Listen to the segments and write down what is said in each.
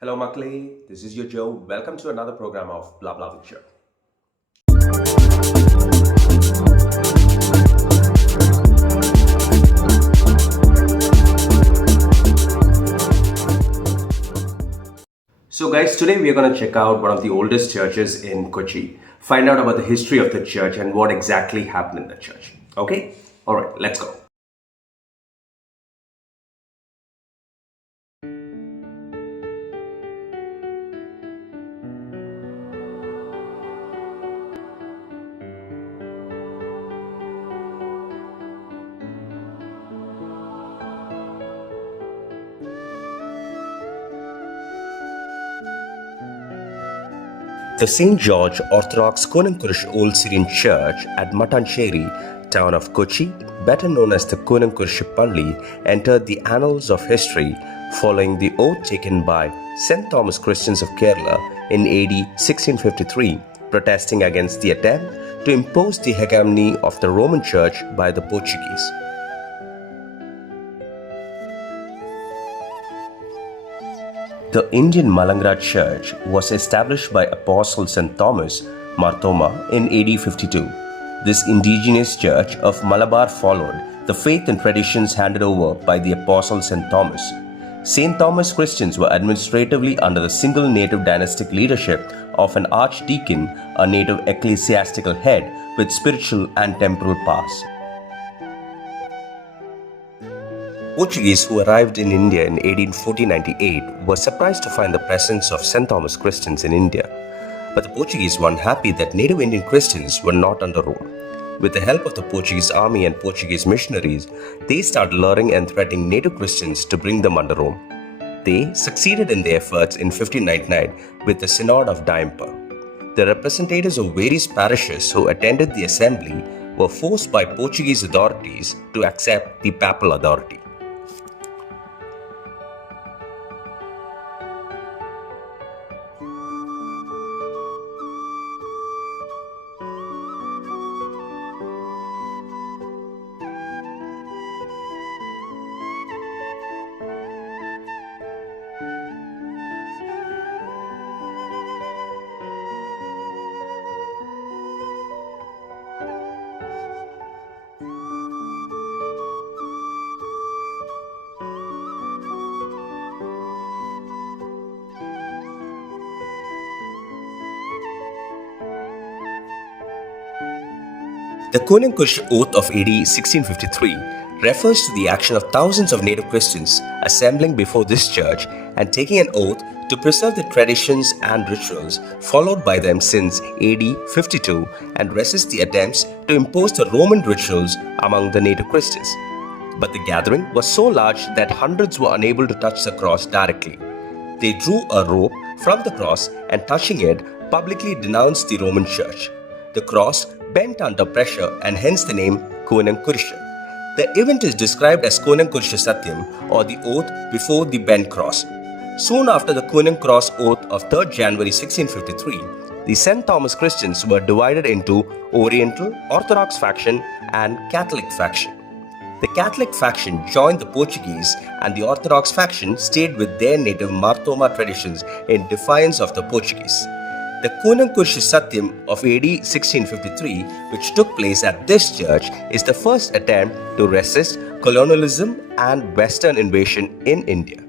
Hello, Makli. This is your Joe. Welcome to another program of Blah Blah with Joe. So, guys, today we are going to check out one of the oldest churches in Kochi, find out about the history of the church and what exactly happened in the church. Okay? All right, let's go. The St. George Orthodox Koonan Kurishu Old Syrian Church at Mattancherry, town of Kochi, better known as the Koonan Kurishu Palli, entered the annals of history following the oath taken by St. Thomas Christians of Kerala in AD 1653, protesting against the attempt to impose the hegemony of the Roman Church by the Portuguese. The Indian Malankara Church was established by Apostle St. Thomas, Mar Thoma, in AD 52. This indigenous church of Malabar followed the faith and traditions handed over by the Apostle St. Thomas. St. Thomas Christians were administratively under the single native dynastic leadership of an archdeacon, a native ecclesiastical head with spiritual and temporal powers. Portuguese who arrived in India in AD 1498 were surprised to find the presence of St. Thomas Christians in India. But the Portuguese were unhappy that native Indian Christians were not under Rome. With the help of the Portuguese army and Portuguese missionaries, they started luring and threatening native Christians to bring them under Rome. They succeeded in their efforts in 1599 with the Synod of Diamper. The representatives of various parishes who attended the assembly were forced by Portuguese authorities to accept the papal authority. The Koonan Kurishu Oath of AD 1653 refers to the action of thousands of native Christians assembling before this church and taking an oath to preserve the traditions and rituals followed by them since AD 52 and resist the attempts to impose the Roman rituals among the native Christians. But the gathering was so large that hundreds were unable to touch the cross directly. They drew a rope from the cross and touching it publicly denounced the Roman Church. The cross bent under pressure and hence the name Koonan Kurishu. The event is described as Koonan Kurishu Satyam or the oath before the bent cross. Soon after the Koonan Cross Oath of 3rd January 1653, the St. Thomas Christians were divided into Oriental Orthodox faction and Catholic faction. The Catholic faction joined the Portuguese and the Orthodox faction stayed with their native Mar Thoma traditions in defiance of the Portuguese. The Koonan Kurishu Satyam of AD 1653, which took place at this church, is the first attempt to resist colonialism and Western invasion in India.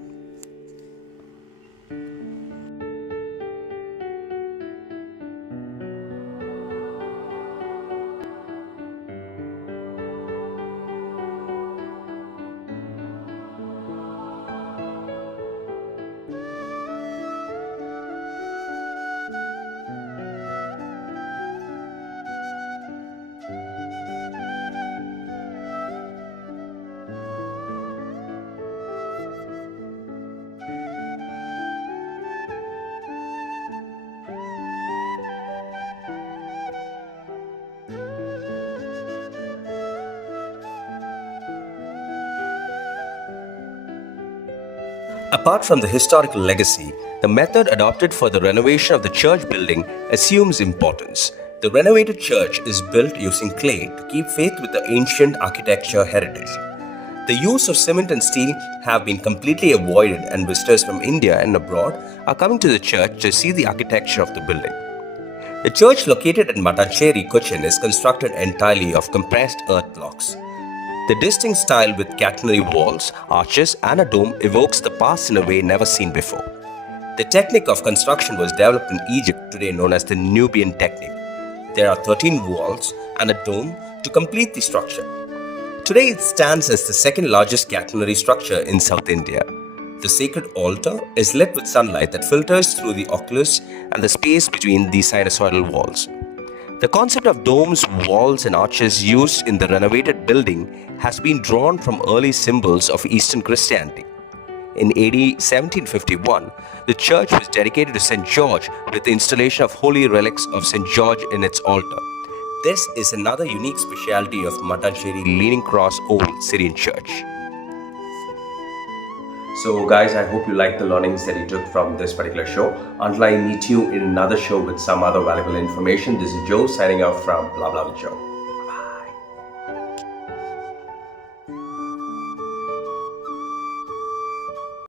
Apart from the historical legacy, the method adopted for the renovation of the church building assumes importance. The renovated church is built using clay to keep faith with the ancient architecture heritage. The use of cement and steel have been completely avoided, and visitors from India and abroad are coming to the church to see the architecture of the building. The church located at Mattancherry, Kochi is constructed entirely of compressed earth blocks. The distinct style with catenary walls, arches and a dome evokes the past in a way never seen before. The technique of construction was developed in Egypt, today known as the Nubian technique. There are 13 walls and a dome to complete the structure. Today it stands as the second largest catenary structure in South India. The sacred altar is lit with sunlight that filters through the oculus and the space between the sinusoidal walls. The concept of domes, walls and arches used in the renovated building has been drawn from early symbols of Eastern Christianity. In AD 1751, the church was dedicated to St. George with the installation of holy relics of St. George in its altar. This is another unique specialty of Mattancherry Leaning Cross Old Syrian Church. So guys, I hope you liked the learnings that you took from this particular show. Until I meet you in another show with some other valuable information, this is Joe signing out from Blah Blah with Joe.